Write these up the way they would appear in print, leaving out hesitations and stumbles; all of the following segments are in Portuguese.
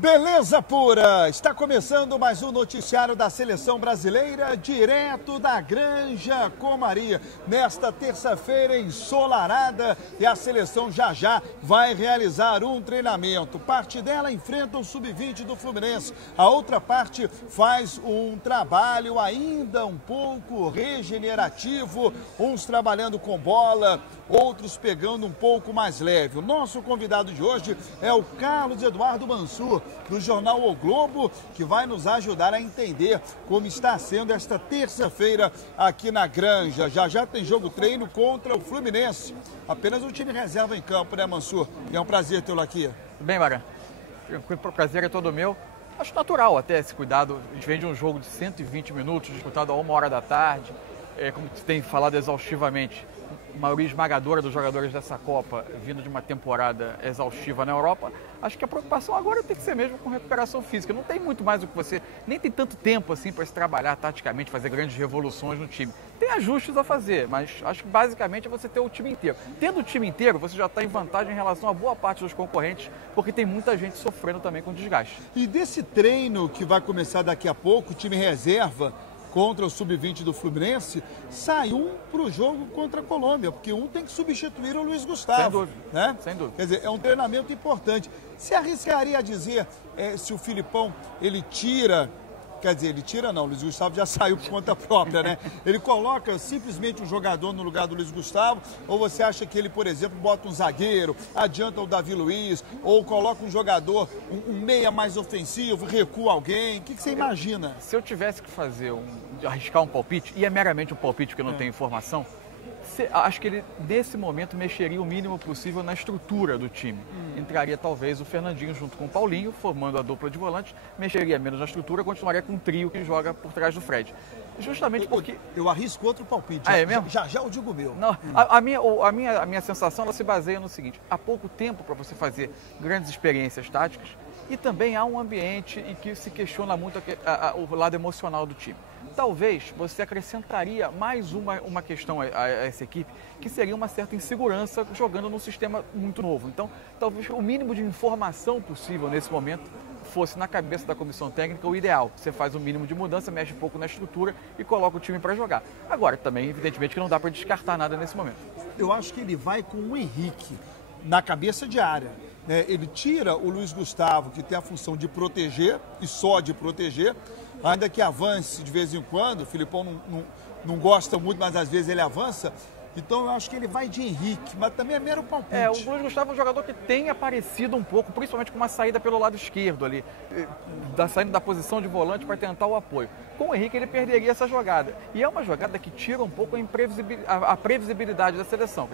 Beleza pura! Está começando mais um noticiário da Seleção Brasileira, direto da Granja Comari. Nesta terça-feira ensolarada, e a seleção já vai realizar um treinamento. Parte dela enfrenta o Sub-20 do Fluminense. A outra parte faz um trabalho ainda um pouco regenerativo, uns trabalhando com bola, outros pegando um pouco mais leve. O nosso convidado de hoje é o Carlos Eduardo Mansur, do jornal O Globo, que vai nos ajudar a entender como está sendo esta terça-feira aqui na Granja. Já tem jogo treino contra o Fluminense. Apenas um time reserva em campo, né, Mansur? E é um prazer tê-lo aqui. Bem, Mara, o prazer é todo meu. Acho natural até esse cuidado. A gente vem de um jogo de 120 minutos, disputado a 1h da tarde. Como você tem falado exaustivamente, a maioria esmagadora dos jogadores dessa Copa vindo de uma temporada exaustiva na Europa. Acho que a preocupação agora tem que ser mesmo com recuperação física. Não tem muito mais o que você... Nem tem tanto tempo assim para se trabalhar taticamente, fazer grandes revoluções no time. Tem ajustes a fazer, mas acho que basicamente é você ter o time inteiro. Tendo o time inteiro, você já está em vantagem em relação a boa parte dos concorrentes, porque tem muita gente sofrendo também com desgaste. E desse treino que vai começar daqui a pouco, o time reserva contra o Sub-20 do Fluminense, sai um para o jogo contra a Colômbia, porque um tem que substituir o Luiz Gustavo. Sem dúvida, né? Sem dúvida. Quer dizer, é um treinamento importante. Você arriscaria a dizer se o Filipão, ele tira... Quer dizer, ele tira não, o Luiz Gustavo já saiu por conta própria, né? Ele coloca simplesmente um jogador no lugar do Luiz Gustavo, ou você acha que ele, por exemplo, bota um zagueiro, adianta o Davi Luiz, ou coloca um jogador, um meia mais ofensivo, recua alguém? O que você imagina? Se eu tivesse que arriscar um palpite, e é meramente um palpite porque eu não tenho informação, acho que ele, nesse momento, mexeria o mínimo possível na estrutura do time. Entraria, talvez, o Fernandinho junto com o Paulinho, formando a dupla de volantes, mexeria menos na estrutura, continuaria com um trio que joga por trás do Fred. Justamente porque... Eu arrisco outro palpite. É mesmo? Já eu digo o meu. Não, a minha sensação, ela se baseia no seguinte: há pouco tempo para você fazer grandes experiências táticas, e também há um ambiente em que se questiona muito o lado emocional do time. Talvez você acrescentaria mais uma questão a essa equipe, que seria uma certa insegurança jogando num sistema muito novo. Então, talvez o mínimo de informação possível nesse momento fosse na cabeça da comissão técnica o ideal. Você faz o mínimo de mudança, mexe um pouco na estrutura e coloca o time para jogar. Agora, também, evidentemente, que não dá para descartar nada nesse momento. Eu acho que ele vai com o Henrique na cabeça de área. Ele tira o Luiz Gustavo, que tem a função de proteger, e só de proteger, ainda que avance de vez em quando. O Filipão não gosta muito, mas às vezes ele avança. Então eu acho que ele vai de Henrique, mas também é mero palpite. O Luiz Gustavo é um jogador que tem aparecido um pouco, principalmente com uma saída pelo lado esquerdo ali, saindo da posição de volante para tentar o apoio. Com o Henrique ele perderia essa jogada. E é uma jogada que tira um pouco a previsibilidade da seleção.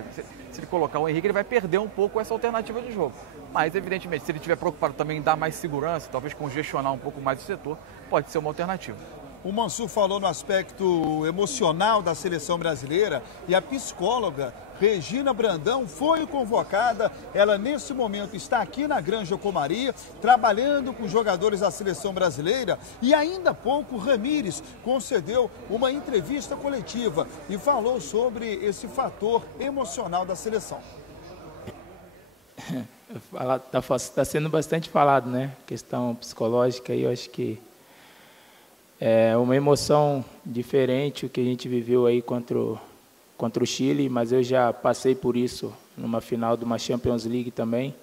Se ele colocar o Henrique, ele vai perder um pouco essa alternativa de jogo. Mas, evidentemente, se ele estiver preocupado também em dar mais segurança, talvez congestionar um pouco mais o setor, pode ser uma alternativa. O Mansur falou no aspecto emocional da seleção brasileira, e a psicóloga Regina Brandão foi convocada. Ela, nesse momento, está aqui na Granja Comari, trabalhando com jogadores da seleção brasileira, e ainda há pouco Ramires concedeu uma entrevista coletiva e falou sobre esse fator emocional da seleção. Está sendo bastante falado, né? Questão psicológica aí, eu acho que é uma emoção diferente o que a gente viveu aí contra o Chile, mas eu já passei por isso numa final de uma Champions League também,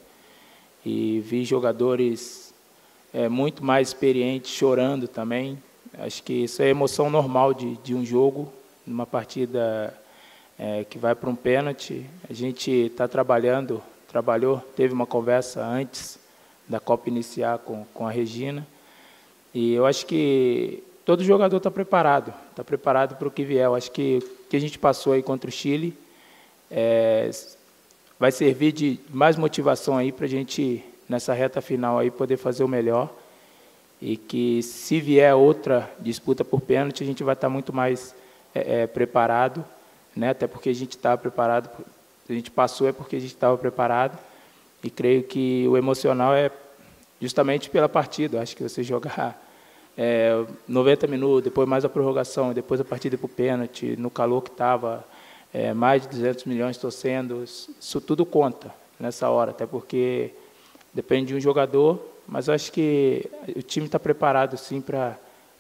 e vi jogadores muito mais experientes chorando também. Acho que isso é emoção normal de um jogo, numa partida que vai para um pênalti. A gente trabalhou, teve uma conversa antes da Copa iniciar com a Regina, e eu acho que todo jogador está preparado para o que vier. Eu acho que o que a gente passou aí contra o Chile vai servir de mais motivação aí para a gente, nessa reta final aí, poder fazer o melhor, e que se vier outra disputa por pênalti, a gente vai estar muito mais preparado, né? Até porque a gente estava preparado, a gente passou porque a gente estava preparado, e creio que o emocional é justamente pela partida. Acho que você jogar 90 minutos, depois mais a prorrogação, depois a partida para o pênalti, no calor que estava, mais de 200 milhões torcendo, isso tudo conta nessa hora, até porque depende de um jogador Mas eu acho que o time está preparado, sim, para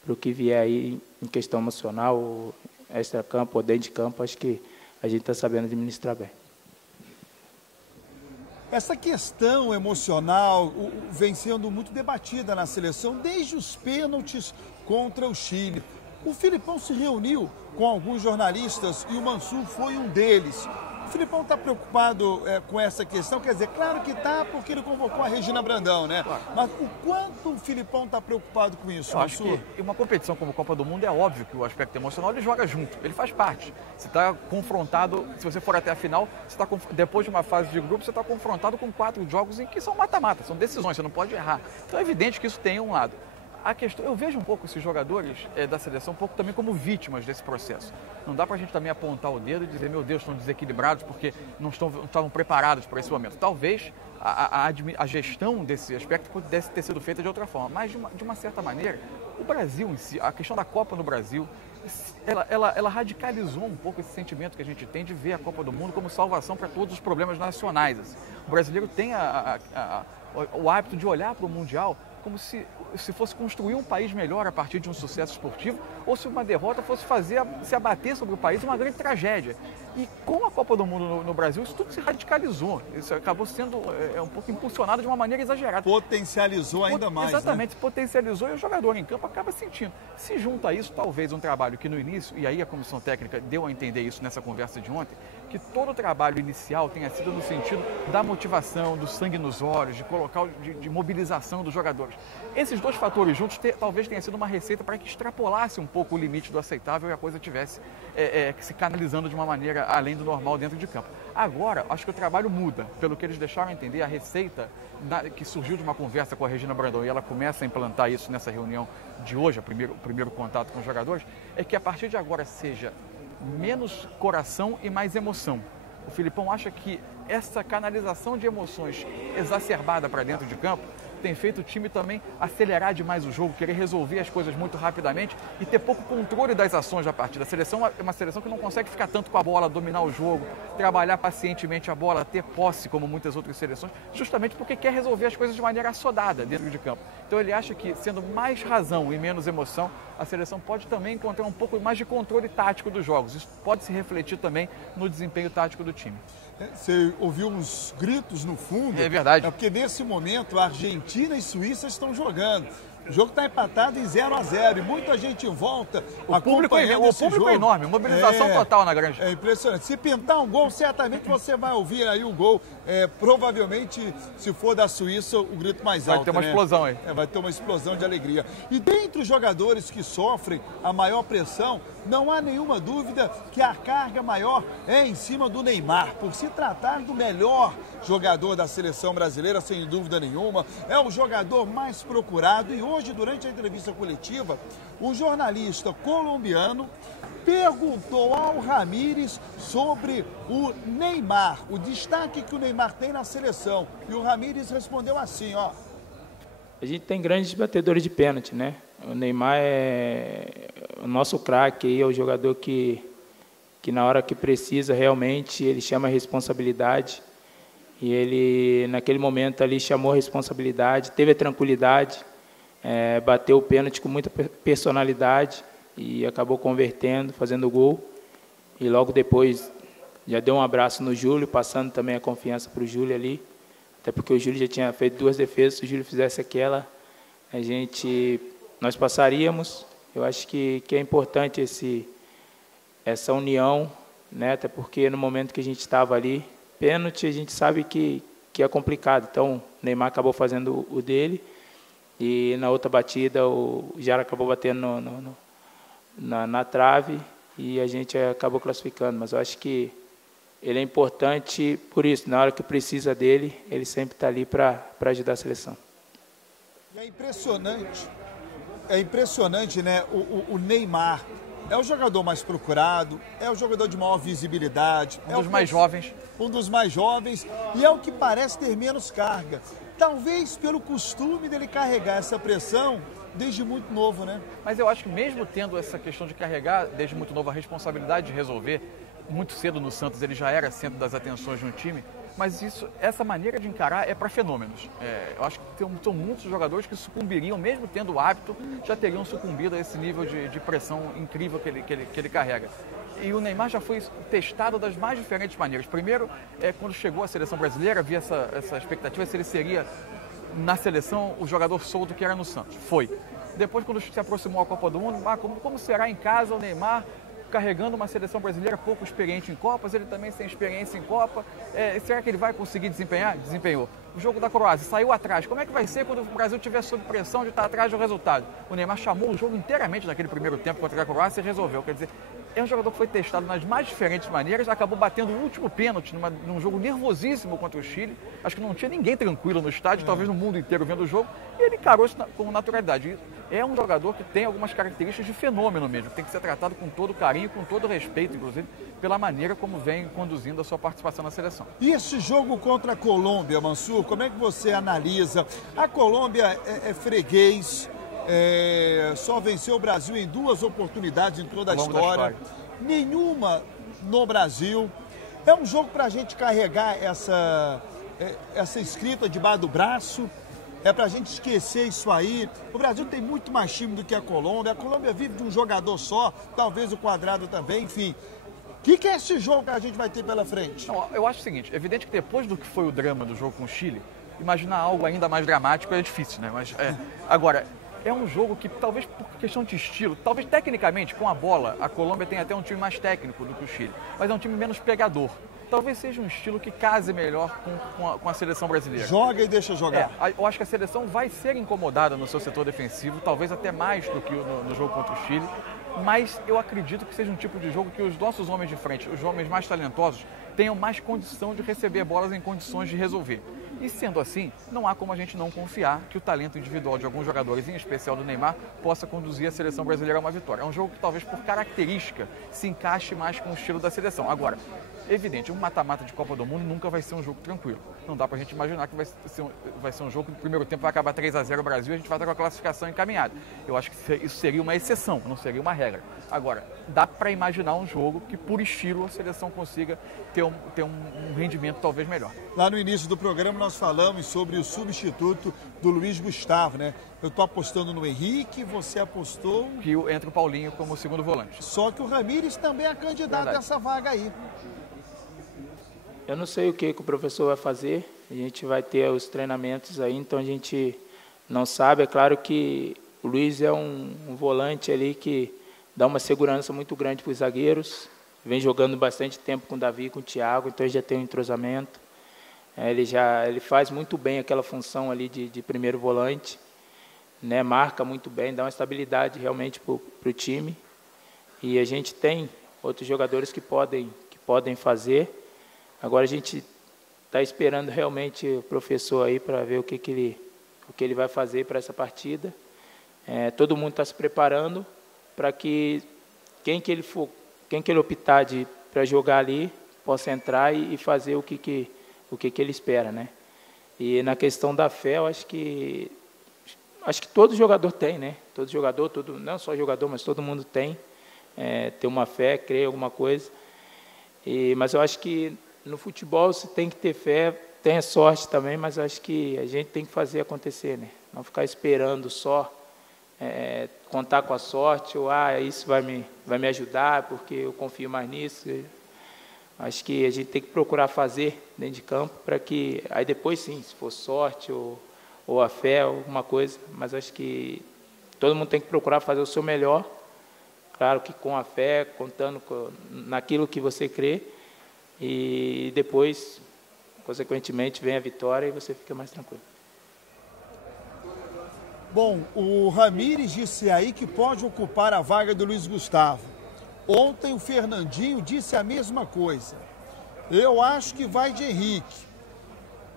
o que vier aí em questão emocional, extra-campo ou dentro de campo. Acho que a gente está sabendo administrar bem. Essa questão emocional vem sendo muito debatida na seleção, desde os pênaltis contra o Chile. O Filipão se reuniu com alguns jornalistas e o Mansur foi um deles. O Filipão está preocupado com essa questão? Quer dizer, claro que está, porque ele convocou a Regina Brandão, né? Claro. Mas o quanto o Filipão está preocupado com isso, Mansur? Eu acho que uma competição como a Copa do Mundo é óbvio que o aspecto emocional ele joga junto, ele faz parte. Você está confrontado, se você for até a final, depois de uma fase de grupo, você está confrontado com 4 jogos em que são mata-mata, são decisões, você não pode errar. Então é evidente que isso tem um lado. A questão, eu vejo um pouco esses jogadores da seleção um pouco também como vítimas desse processo. Não dá para a gente também apontar o dedo e dizer, meu Deus, estão desequilibrados porque não estavam preparados para esse momento. Talvez a gestão desse aspecto pudesse ter sido feita de outra forma, mas de uma certa maneira, o Brasil em si, a questão da Copa no Brasil, ela radicalizou um pouco esse sentimento que a gente tem de ver a Copa do Mundo como salvação para todos os problemas nacionais. Assim. O brasileiro tem o hábito de olhar para o Mundial como se fosse construir um país melhor a partir de um sucesso esportivo, ou se uma derrota fosse se abater sobre o país uma grande tragédia. E com a Copa do Mundo no Brasil, isso tudo se radicalizou. Isso acabou sendo um pouco impulsionado de uma maneira exagerada. Potencializou ainda mais, exatamente, né? Potencializou e o jogador em campo acaba sentindo. Se junta a isso, talvez um trabalho que no início, e aí a comissão técnica deu a entender isso nessa conversa de ontem, que todo o trabalho inicial tenha sido no sentido da motivação, do sangue nos olhos, de colocar, de mobilização dos jogadores. Esses dois fatores juntos talvez tenha sido uma receita para que extrapolasse um pouco o limite do aceitável e a coisa tivesse se canalizando de uma maneira além do normal dentro de campo. Agora, acho que o trabalho muda. Pelo que eles deixaram entender, a receita que surgiu de uma conversa com a Regina Brandão e ela começa a implantar isso nessa reunião de hoje, o primeiro contato com os jogadores, é que a partir de agora seja menos coração e mais emoção. O Filipão acha que essa canalização de emoções exacerbada para dentro de campo tem feito o time também acelerar demais o jogo, querer resolver as coisas muito rapidamente e ter pouco controle das ações da partida. A seleção é uma seleção que não consegue ficar tanto com a bola, dominar o jogo, trabalhar pacientemente a bola, ter posse como muitas outras seleções, justamente porque quer resolver as coisas de maneira assodada dentro de campo. Então ele acha que, sendo mais razão e menos emoção, a seleção pode também encontrar um pouco mais de controle tático dos jogos. Isso pode se refletir também no desempenho tático do time. Você ouviu uns gritos no fundo. É verdade. É porque nesse momento a Argentina e Suíça estão jogando. O jogo está empatado em 0-0 e muita gente em volta. O público é enorme, mobilização total na granja. É impressionante. Se pintar um gol, certamente você vai ouvir aí o gol. Provavelmente, se for da Suíça, o grito mais alto. Vai ter uma explosão aí. Vai ter uma explosão de alegria. E dentre os jogadores que sofrem a maior pressão, não há nenhuma dúvida que a carga maior é em cima do Neymar. Por se tratar do melhor jogador da seleção brasileira, sem dúvida nenhuma, é o jogador mais procurado. E hoje, durante a entrevista coletiva, um jornalista colombiano perguntou ao Ramírez sobre o Neymar, o destaque que o Neymar tem na seleção. E o Ramírez respondeu assim, ó. A gente tem grandes batedores de pênalti, né? O Neymar é o nosso craque, é o jogador que na hora que precisa realmente ele chama a responsabilidade. E ele, naquele momento ali, chamou a responsabilidade, teve a tranquilidade, bateu o pênalti com muita personalidade e acabou convertendo, fazendo o gol. E logo depois já deu um abraço no Júlio, passando também a confiança para o Júlio ali. Até porque o Júlio já tinha feito 2 defesas, se o Júlio fizesse aquela, nós passaríamos. Eu acho que é importante essa união, né? Até porque no momento que a gente estava ali, pênalti, a gente sabe que é complicado. Então, o Neymar acabou fazendo o dele e na outra batida o Jara acabou batendo na trave e a gente acabou classificando. Mas eu acho que ele é importante por isso. Na hora que precisa dele, ele sempre está ali para ajudar a seleção. É impressionante, né? O Neymar é o jogador mais procurado, é o jogador de maior visibilidade. Um dos mais jovens. Um dos mais jovens e é o que parece ter menos carga. Talvez pelo costume dele carregar essa pressão desde muito novo, né? Mas eu acho que mesmo tendo essa questão de carregar desde muito novo a responsabilidade de resolver, muito cedo no Santos ele já era centro das atenções de um time, Mas essa maneira de encarar é para fenômenos. Eu acho que são muitos jogadores que sucumbiriam, mesmo tendo o hábito, já teriam sucumbido a esse nível de pressão incrível que ele carrega. E o Neymar já foi testado das mais diferentes maneiras. Primeiro, quando chegou à seleção brasileira, havia essa expectativa se ele seria, na seleção, o jogador solto que era no Santos. Foi. Depois, quando se aproximou a Copa do Mundo, como será em casa o Neymar carregando uma seleção brasileira pouco experiente em Copas, ele também tem experiência em Copa, será que ele vai conseguir desempenhar? Desempenhou. O jogo da Croácia saiu atrás, como é que vai ser quando o Brasil estiver sob pressão de estar atrás do resultado? O Neymar chamou o jogo inteiramente naquele primeiro tempo contra a Croácia e resolveu, quer dizer, é um jogador que foi testado nas mais diferentes maneiras, acabou batendo o último pênalti num jogo nervosíssimo contra o Chile, acho que não tinha ninguém tranquilo no estádio, talvez no mundo inteiro vendo o jogo, e ele encarou isso com naturalidade. É um jogador que tem algumas características de fenômeno mesmo, tem que ser tratado com todo carinho, com todo respeito, inclusive, pela maneira como vem conduzindo a sua participação na seleção. E esse jogo contra a Colômbia, Mansur, como é que você analisa? A Colômbia é freguês, só venceu o Brasil em 2 oportunidades em toda a história, nenhuma no Brasil. É um jogo para a gente carregar essa escrita debaixo do braço, para a gente esquecer isso aí. O Brasil tem muito mais time do que a Colômbia vive de um jogador só, talvez o Quadrado também, enfim. O que é esse jogo que a gente vai ter pela frente? Não, eu acho o seguinte, é evidente que depois do que foi o drama do jogo com o Chile, imaginar algo ainda mais dramático é difícil, né? Mas, agora, é um jogo que talvez por questão de estilo, talvez tecnicamente com a bola, a Colômbia tem até um time mais técnico do que o Chile, mas é um time menos pegador. Talvez seja um estilo que case melhor com a seleção brasileira. Joga e deixa jogar. Eu acho que a seleção vai ser incomodada no seu setor defensivo, talvez até mais do que no jogo contra o Chile, mas eu acredito que seja um tipo de jogo que os nossos homens de frente, os homens mais talentosos, tenham mais condição de receber bolas em condições de resolver. E sendo assim, não há como a gente não confiar que o talento individual de alguns jogadores, em especial do Neymar, possa conduzir a seleção brasileira a uma vitória. É um jogo que talvez por característica se encaixe mais com o estilo da seleção. Agora, evidente, um mata-mata de Copa do Mundo nunca vai ser um jogo tranquilo. Não dá pra gente imaginar que vai ser um jogo que no primeiro tempo vai acabar 3-0 o Brasil e a gente vai estar com a classificação encaminhada. Eu acho que isso seria uma exceção, não seria uma regra. Agora, dá para imaginar um jogo que, por estilo, a seleção consiga ter um rendimento talvez melhor. Lá no início do programa nós falamos sobre o substituto do Luiz Gustavo, né? Eu estou apostando no Henrique, você apostou... Que entra o Paulinho como segundo volante. Só que o Ramires também é candidato a essa vaga aí. Eu não sei o que o professor vai fazer, a gente vai ter os treinamentos aí, então a gente não sabe. É claro que o Luiz é um volante ali que dá uma segurança muito grande para os zagueiros, vem jogando bastante tempo com o Davi, com o Thiago, então ele já tem um entrosamento. Ele faz muito bem aquela função ali de primeiro volante, né? Marca muito bem, dá uma estabilidade realmente para o time. E a gente tem outros jogadores que podem fazer. Agora a gente está esperando realmente o professor aí para ver o que ele vai fazer para essa partida. Todo mundo está se preparando para que quem que ele optar para jogar ali possa entrar e fazer o que ele espera, né? E na questão da fé, eu acho que todo jogador tem, né? Todo jogador, não só jogador, mas todo mundo tem uma fé, crer em alguma coisa. Mas eu acho que no futebol você tem que ter fé, tem a sorte também, mas eu acho que a gente tem que fazer acontecer, né? Não ficar esperando só contar com a sorte, ou isso vai me ajudar porque eu confio mais nisso. Acho que a gente tem que procurar fazer dentro de campo para que, aí depois sim, se for sorte ou a fé, alguma coisa, mas acho que todo mundo tem que procurar fazer o seu melhor, claro que com a fé, contando naquilo que você crê, e depois, consequentemente, vem a vitória e você fica mais tranquilo. Bom, o Ramires disse aí que pode ocupar a vaga do Luiz Gustavo. Ontem o Fernandinho disse a mesma coisa. Eu acho que vai de Henrique.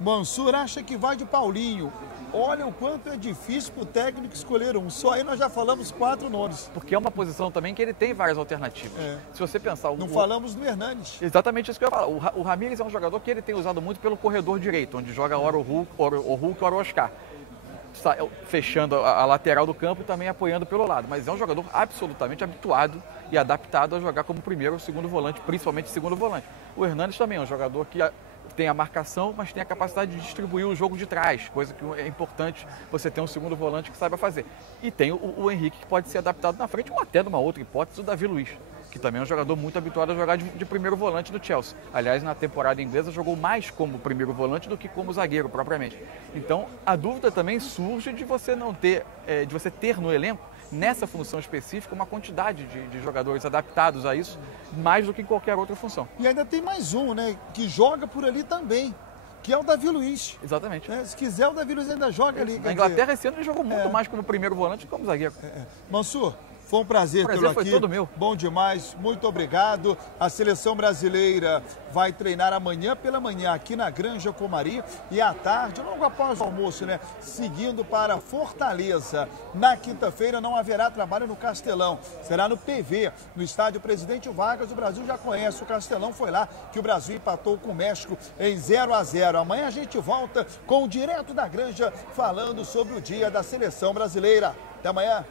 Mansur acha que vai de Paulinho. Olha o quanto é difícil para o técnico escolher um. Só aí nós já falamos 4 nomes. Porque é uma posição também que ele tem várias alternativas. Se você pensar... Não falamos do Hernanes. Exatamente isso que eu ia falar. O Ramires é um jogador que ele tem usado muito pelo corredor direito, onde joga ora o Hulk, ora o Oscar. Fechando a lateral do campo e também apoiando pelo lado. Mas é um jogador absolutamente habituado e adaptado a jogar como primeiro ou segundo volante, principalmente segundo volante. O Hernanes também é um jogador que tem a marcação, mas tem a capacidade de distribuir o jogo de trás, coisa que é importante você ter um segundo volante que saiba fazer. E tem o Henrique, que pode ser adaptado na frente, ou até numa outra hipótese, o Davi Luiz, que também é um jogador muito habituado a jogar de primeiro volante no Chelsea. Aliás, na temporada inglesa jogou mais como primeiro volante do que como zagueiro propriamente. Então, a dúvida também surge de você não ter, de você ter no elenco, nessa função específica, uma quantidade de jogadores adaptados a isso, mais do que em qualquer outra função. E ainda tem mais um, né, que joga por ali também, que é o Davi Luiz. Exatamente. Se quiser, o Davi Luiz ainda joga ali. Na Inglaterra, esse ano, ele jogou muito mais como primeiro volante do que como zagueiro. Mansur, foi um prazer tê-lo aqui. Foi todo meu. Bom demais, muito obrigado. A seleção brasileira vai treinar amanhã pela manhã aqui na Granja Comari e à tarde, logo após o almoço, né, seguindo para Fortaleza. Na quinta-feira não haverá trabalho no Castelão, será no PV, no estádio Presidente Vargas. O Brasil já conhece o Castelão, foi lá que o Brasil empatou com o México em 0-0. Amanhã a gente volta com o Direto da Granja falando sobre o dia da seleção brasileira. Até amanhã.